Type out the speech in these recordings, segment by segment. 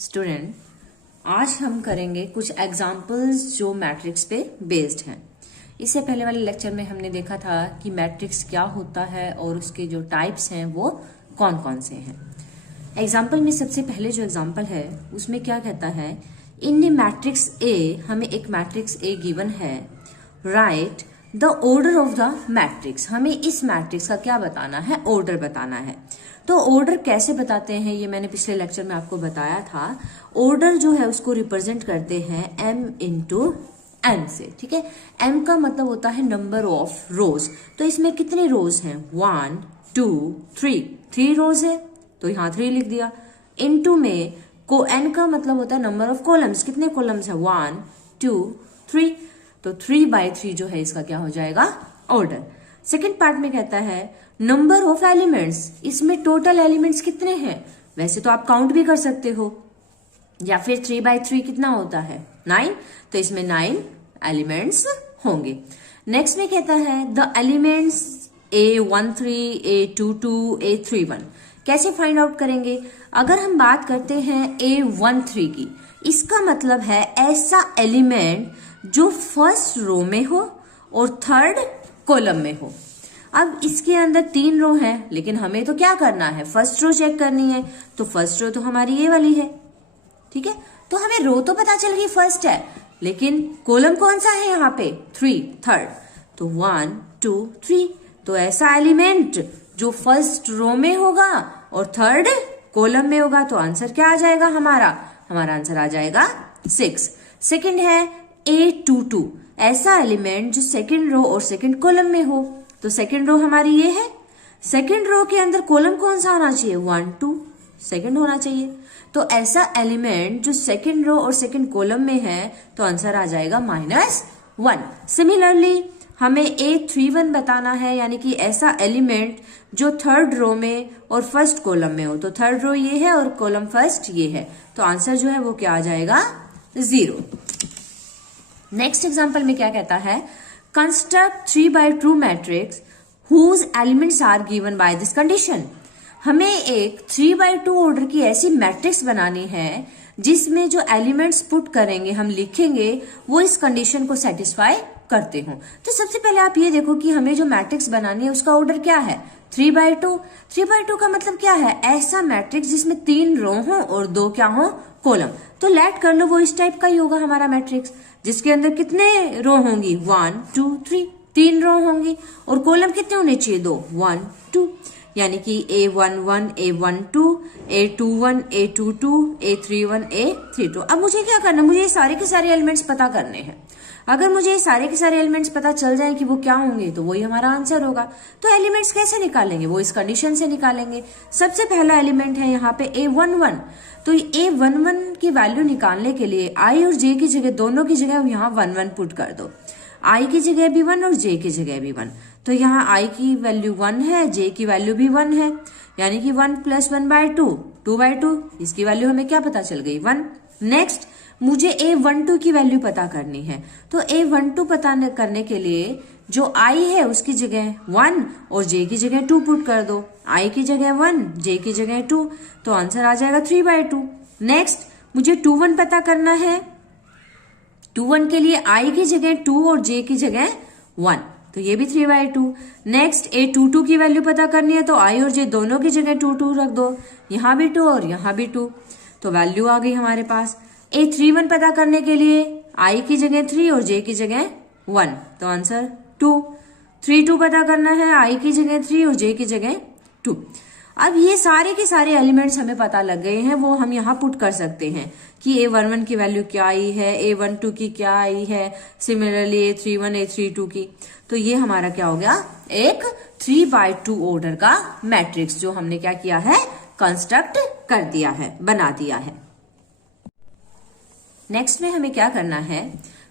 Student, आज हम करेंगे कुछ एग्जाम्पल्स जो मैट्रिक्स पे बेस्ड हैं। इससे पहले वाले लेक्चर में हमने देखा था कि मैट्रिक्स क्या होता है और उसके जो टाइप्स हैं वो कौन कौन से हैं। एग्जाम्पल में सबसे पहले जो एग्जाम्पल है उसमें क्या कहता है, इन द मैट्रिक्स ए, हमें एक मैट्रिक्स ए गिवन है, right the order of the matrix. हमें इस मैट्रिक्स का क्या बताना है, ऑर्डर बताना है। तो ऑर्डर कैसे बताते हैं ये मैंने पिछले लेक्चर में आपको बताया था। ऑर्डर जो है उसको रिप्रेजेंट करते हैं m इंटू n से, ठीक है। m का मतलब होता है नंबर ऑफ रोज। तो इसमें कितने रोज हैं, 1 2 3 रोज है तो यहाँ 3 लिख दिया। इनटू में को n का मतलब होता है नंबर ऑफ कॉलम्स, कितने कॉलम्स है 1 2 3, तो 3/3 जो है इसका क्या हो जाएगा, ऑर्डर। सेकेंड पार्ट में कहता है नंबर ऑफ एलिमेंट्स, इसमें टोटल एलिमेंट्स कितने हैं। वैसे तो आप काउंट भी कर सकते हो, या फिर 3/3 कितना होता है 9, तो इसमें 9 एलिमेंट्स होंगे। नेक्स्ट में कहता है the elements A13 A22 A31। कैसे फाइंड आउट करेंगे, अगर हम बात करते हैं A13 की, इसका मतलब है ऐसा एलिमेंट जो फर्स्ट रो में हो और थर्ड कॉलम में हो। अब इसके अंदर 3 रो है, लेकिन हमें तो क्या करना है, फर्स्ट रो चेक करनी है। तो फर्स्ट रो तो हमारी ये वाली है, ठीक है। तो हमें रो तो पता चल गई फर्स्ट है, लेकिन कॉलम कौन सा है यहाँ पे, 3 थर्ड, तो 1 2 3। तो ऐसा एलिमेंट जो फर्स्ट रो में होगा और थर्ड कॉलम में होगा, तो आंसर क्या आ जाएगा हमारा आंसर आ जाएगा 6। सेकेंड है A22, ऐसा एलिमेंट जो सेकेंड रो और सेकेंड कॉलम में हो। तो सेकेंड रो हमारी ये है, सेकेंड रो के अंदर कॉलम कौन सा होना चाहिए, 1 2 सेकेंड होना चाहिए। तो ऐसा एलिमेंट जो सेकेंड रो और सेकेंड कॉलम में है, तो आंसर आ जाएगा -1। सिमिलरली हमें A31 बताना है, यानी कि ऐसा एलिमेंट जो थर्ड रो में और फर्स्ट कॉलम में हो। तो थर्ड रो ये है और कॉलम फर्स्ट ये है, तो आंसर जो है वो क्या आ जाएगा, 0। नेक्स्ट एग्जांपल में क्या कहता है, construct 3/2 matrix whose elements are given by this condition. हमें एक 3/2 ऑर्डर की ऐसी मैट्रिक्स बनानी है जिसमें जो एलिमेंट्स पुट करेंगे, हम लिखेंगे, वो इस कंडीशन को सेटिस्फाई करते हो। तो सबसे पहले आप ये देखो कि हमें जो मैट्रिक्स बनानी है उसका ऑर्डर क्या है, 3/2। 3/2 का मतलब क्या है, ऐसा मैट्रिक्स जिसमें 3 रो हो और 2 क्या हो, कॉलम। तो लेट कर लो वो इस टाइप का ही होगा हमारा मैट्रिक्स, जिसके अंदर कितने रो होंगी, 1 2 3, 3 रो होंगी, और कॉलम कितने होने चाहिए, 2 1 2, यानी कि A11 A12 A21 A22 A31 A32। अब मुझे क्या करना, मुझे ये सारे के सारे एलिमेंट्स पता करने हैं। अगर मुझे ये सारे के सारे एलिमेंट्स पता चल जाए कि वो क्या होंगे, तो वही हमारा आंसर होगा। तो एलिमेंट्स कैसे निकालेंगे, वो इस कंडीशन से निकालेंगे। सबसे पहला एलिमेंट है यहाँ पे A11, तो A11 की वैल्यू निकालने के लिए I और J की जगह, दोनों की जगह यहाँ 1 1 पुट कर दो। I की जगह भी 1 और J की जगह भी 1, तो यहाँ I की वैल्यू 1 है, J की वैल्यू भी 1 है, यानी कि 1 + 1/2 2/2, इसकी वैल्यू हमें क्या पता चल गई, 1। नेक्स्ट मुझे A12 की वैल्यू पता करनी है, तो A12 पता करने के लिए जो I है उसकी जगह 1 और J की जगह 2 पुट कर दो। I की जगह 1, J की जगह 2, तो आंसर आ जाएगा 3/2। नेक्स्ट मुझे 21 पता करना है, 21 के लिए I की जगह 2 और J की जगह 1, तो ये भी 3/2। नेक्स्ट A22 की वैल्यू पता करनी है, तो I और J दोनों की जगह 2 2 रख दो, यहाँ भी 2 और यहाँ भी 2, तो वैल्यू आ गई हमारे पास। A31 पता करने के लिए I की जगह 3 और J की जगह 1, तो आंसर 2। 32 पता करना है, I की जगह 3 और J की जगह 2। अब ये सारे के सारे एलिमेंट्स हमें पता लग गए हैं, वो हम यहाँ पुट कर सकते हैं कि A11 की वैल्यू क्या आई है, A12 की क्या आई है, सिमिलरली A31 A32 की। तो ये हमारा क्या हो गया, एक 3/2 ऑर्डर का मैट्रिक्स जो हमने क्या किया है, कंस्ट्रक्ट कर दिया है, बना दिया है। नेक्स्ट में हमें क्या करना है,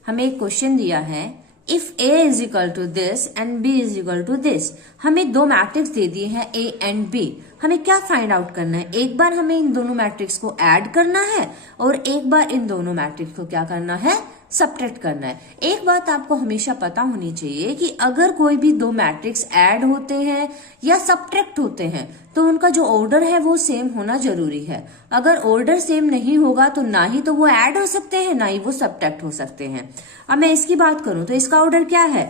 हमें एक क्वेश्चन दिया है, if A is equal to this and B is equal to this. हमें 2 मैट्रिक्स दे दिए हैं A एंड B, हमें क्या फाइंड आउट करना है, एक बार हमें इन दोनों मैट्रिक्स को ऐड करना है और एक बार इन दोनों मैट्रिक्स को क्या करना है, सब्ट्रैक्ट करना है। एक बात आपको हमेशा पता होनी चाहिए कि अगर कोई भी दो मैट्रिक्स ऐड होते हैं या सब्ट्रैक्ट होते हैं तो उनका जो ऑर्डर है वो सेम होना जरूरी है। अगर ऑर्डर सेम नहीं होगा तो ना ही तो वो ऐड हो सकते हैं ना ही वो सब्ट्रैक्ट हो सकते हैं। अब मैं इसकी बात करूं तो इसका ऑर्डर क्या है,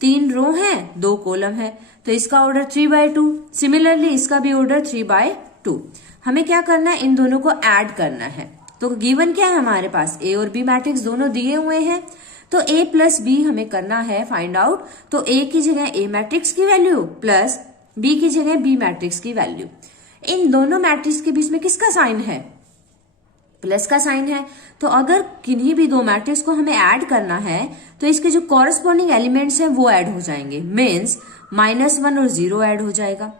3 रो है 2 कॉलम है, तो इसका ऑर्डर 3/2। सिमिलरली इसका भी ऑर्डर 3/2। हमें क्या करना है, इन दोनों को ऐड करना है। तो गिवन क्या है हमारे पास, ए और बी मैट्रिक्स दोनों दिए हुए हैं, तो ए प्लस बी हमें करना है फाइंड आउट। तो ए की जगह ए मैट्रिक्स की वैल्यू प्लस बी की जगह बी मैट्रिक्स की वैल्यू। इन दोनों मैट्रिक्स के बीच में किसका साइन है, प्लस का साइन है। तो अगर किन्हीं भी दो मैट्रिक्स को हमें ऐड करना है तो इसके जो कॉरस्पॉन्डिंग एलिमेंट्स हैं वो ऐड हो जाएंगे। मीन्स -1 और 0 ऐड हो जाएगा,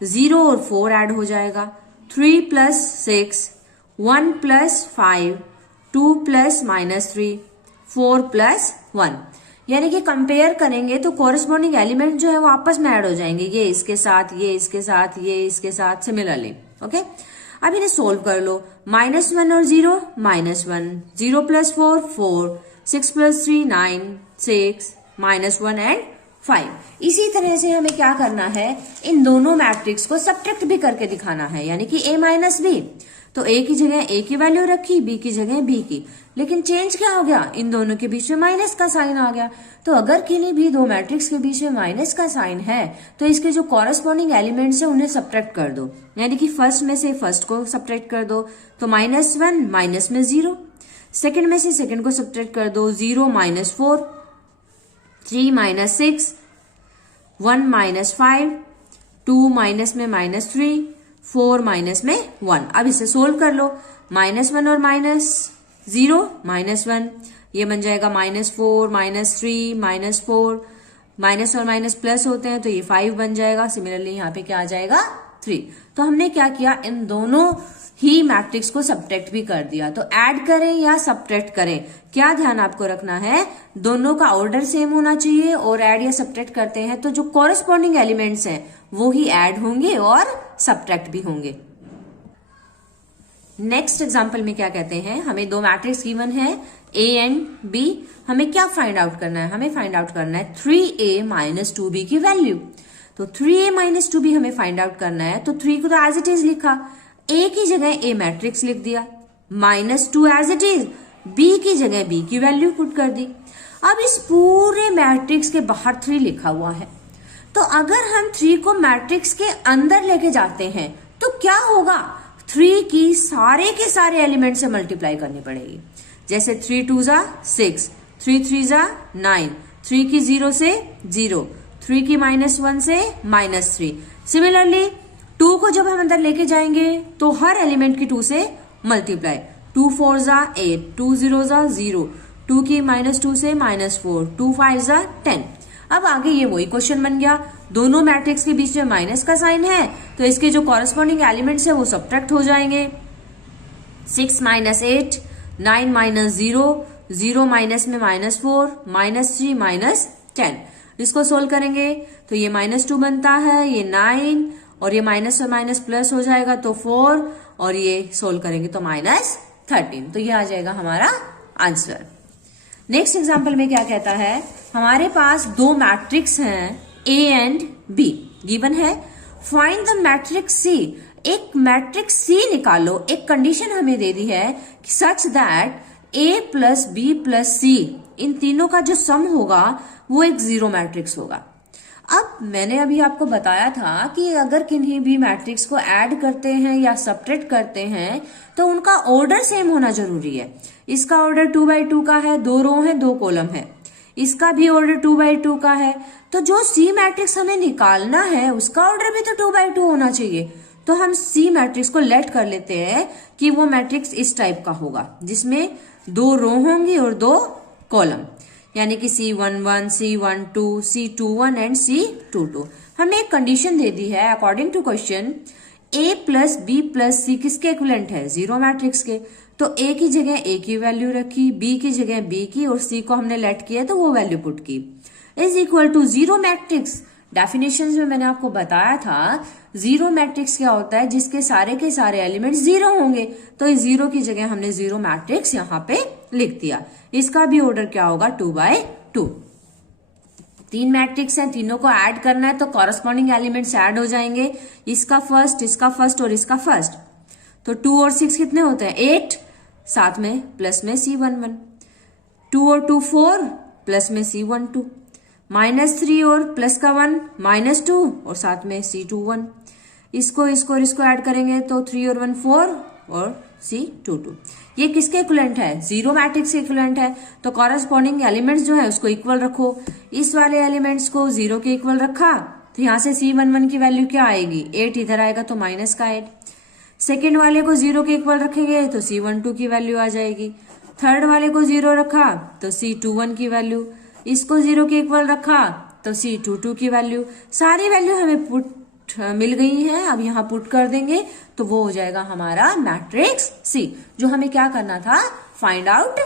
0 और 4 ऐड हो जाएगा, 3 + 6, 1 + 5, 2 + -3, 4 + 1। यानी कि कंपेयर करेंगे तो कॉरस्पॉन्डिंग एलिमेंट जो है वो आपस में ऐड हो जाएंगे, ये इसके साथ, ये इसके साथ, ये इसके साथ, सिमिलरली। ओके, अब इन्हें सोल्व कर लो। -1 और 0, -1, 0 + 4, 4, 6 + 3, 9, 6, -1 एंड 5। इसी तरह से हमें क्या करना है, इन दोनों मैट्रिक्स को सब्ट्रैक्ट भी करके दिखाना है, यानी कि a - b। तो a की जगह a की वैल्यू रखी, b की जगह b की, लेकिन चेंज क्या हो गया, इन दोनों के बीच में माइनस का साइन आ गया। तो अगर किन्हीं भी दो मैट्रिक्स के बीच में माइनस का साइन है तो इसके जो कॉरस्पॉन्डिंग एलिमेंट्स है उन्हें सब्ट्रैक्ट कर दो, यानी कि फर्स्ट में से फर्स्ट को सब्ट्रैक्ट कर दो। तो -1 माइनस में 0, सेकंड में से सेकंड को सब्ट्रैक्ट कर दो, 0 - 4, 3 - 6, 1 - 5, 2 माइनस में -3, 4 माइनस में 1। अब इसे सोल्व कर लो, -1 और -0, -1, ये बन जाएगा -4, -3, -4, माइनस और माइनस प्लस होते हैं तो ये 5 बन जाएगा। सिमिलरली यहाँ पे क्या आ जाएगा, 3। तो हमने क्या किया, इन दोनों ही मैट्रिक्स को सब्ट्रैक्ट भी कर दिया। तो ऐड करें या सब्ट्रैक्ट करें, क्या ध्यान आपको रखना है, दोनों का ऑर्डर सेम होना चाहिए, और ऐड या सब्ट्रैक्ट करते हैं तो जो कॉरस्पॉन्डिंग एलिमेंट्स हैं वो ही ऐड होंगे और सब्ट्रैक्ट भी होंगे। नेक्स्ट एग्जांपल में क्या कहते हैं, हमें दो मैट्रिक्स गिवन है a एंड b। हमें क्या फाइंड आउट करना है, हमें फाइंड आउट करना है 3a - 2b की वैल्यू। तो 3a - 2b हमें फाइंड आउट करना है, तो 3 को तो एज इट इज लिखा, a की जगह a मैट्रिक्स लिख दिया, -2 एज इट इज, b की जगह b की वैल्यू पुट कर दी। अब इस पूरे मैट्रिक्स के बाहर 3 लिखा हुआ है, तो अगर हम 3 को मैट्रिक्स के अंदर लेके जाते हैं तो क्या होगा, 3 की सारे के सारे एलिमेंट से मल्टीप्लाई करनी पड़ेगी। जैसे 3 2 = 6, 3 3 = 9, 3 की 0 से 0, 3 की -1 से -3। सिमिलरली 2 को जब हम अंदर लेके जाएंगे तो हर एलिमेंट की 2 से मल्टीप्लाई, 2 4 = 8, 2 0 = 0, 2 की -2 से -4, 2 5 = 10। अब आगे ये वही क्वेश्चन बन गया, दोनों मैट्रिक्स के बीच में माइनस का साइन है तो इसके जो कॉरस्पॉन्डिंग एलिमेंट्स है वो सब्ट्रैक्ट हो जाएंगे। 6 - 8, 9 - 0, 0 माइनस में -4, -3 -10। इसको सोल्व करेंगे तो ये -2 बनता है, ये 9, और ये माइनस और माइनस प्लस हो जाएगा तो 4, और ये सोल्व करेंगे तो -13। तो ये आ जाएगा हमारा आंसर। नेक्स्ट एग्जाम्पल में क्या कहता है, हमारे पास दो मैट्रिक्स हैं A एंड B गिवन है, फाइंड द मैट्रिक्स C। एक मैट्रिक्स C निकालो, एक कंडीशन हमें दे दी है such that A + B + C, इन तीनों का जो सम होगा वो एक 0 मैट्रिक्स होगा। अब मैंने अभी आपको बताया था कि अगर किन्हीं भी मैट्रिक्स को ऐड करते हैं या सब्ट्रैक्ट करते हैं तो उनका ऑर्डर सेम होना जरूरी है। इसका ऑर्डर 2/2 का है, 2 रो है 2 कॉलम है, इसका भी ऑर्डर 2/2 का है, तो जो C मैट्रिक्स हमें निकालना है उसका ऑर्डर भी तो 2/2 होना चाहिए। तो हम C मैट्रिक्स को लेट कर लेते हैं कि वो मैट्रिक्स इस टाइप का होगा जिसमें 2 रो होंगी और 2 कॉलम, यानी कि C11, C12, C21 and C22। हमें एक कंडीशन दे दी है according to question A + B + C किसके इक्विवेलेंट है, 0 मैट्रिक्स के। तो A की जगह A की वैल्यू रखी, B की जगह B की, और C को हमने लेट किया तो वो वैल्यू पुट की, is equal to 0 matrix. Definition में मैंने आपको बताया था 0 मैट्रिक्स क्या होता है, जिसके सारे के सारे एलिमेंट 0 होंगे, तो इस 0 की जगह हमने 0 मैट्रिक्स यहाँ पे लिख दिया। इसका भी ऑर्डर क्या होगा 2/2। 3 मैट्रिक्स हैं, तीनों को ऐड करना है तो कॉरस्पॉन्डिंग एलिमेंट्स ऐड हो जाएंगे, इसका फर्स्ट और इसका फर्स्ट। तो 2 और 6 कितने होते हैं 8, साथ में प्लस में C11। 2 और 2 4, प्लस में C12। -3 और प्लस का 1 -2 और साथ में C21। इसको और इसको ऐड करेंगे तो 3 और 1 4 और C22। ये किसके इक्विवेलेंट है, 0 मैट्रिक्स के इक्विवेलेंट है। तो कॉरस्पॉन्डिंग एलिमेंट्स जो है उसको इक्वल रखो। इस वाले एलिमेंट्स को 0 के इक्वल रखा तो यहां से C11 की वैल्यू क्या आएगी 8, इधर आएगा तो माइनस का 8। सेकेंड वाले को 0 के इक्वल रखेंगे तो C12 की वैल्यू आ जाएगी। थर्ड वाले को 0 रखा तो C21 की वैल्यू, इसको 0 के इक्वल रखा तो C22 की वैल्यू। सारी वैल्यू हमें पुट मिल गई है, अब यहाँ पुट कर देंगे तो वो हो जाएगा हमारा मैट्रिक्स C, जो हमें क्या करना था, फाइंड आउट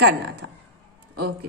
करना था। ओके।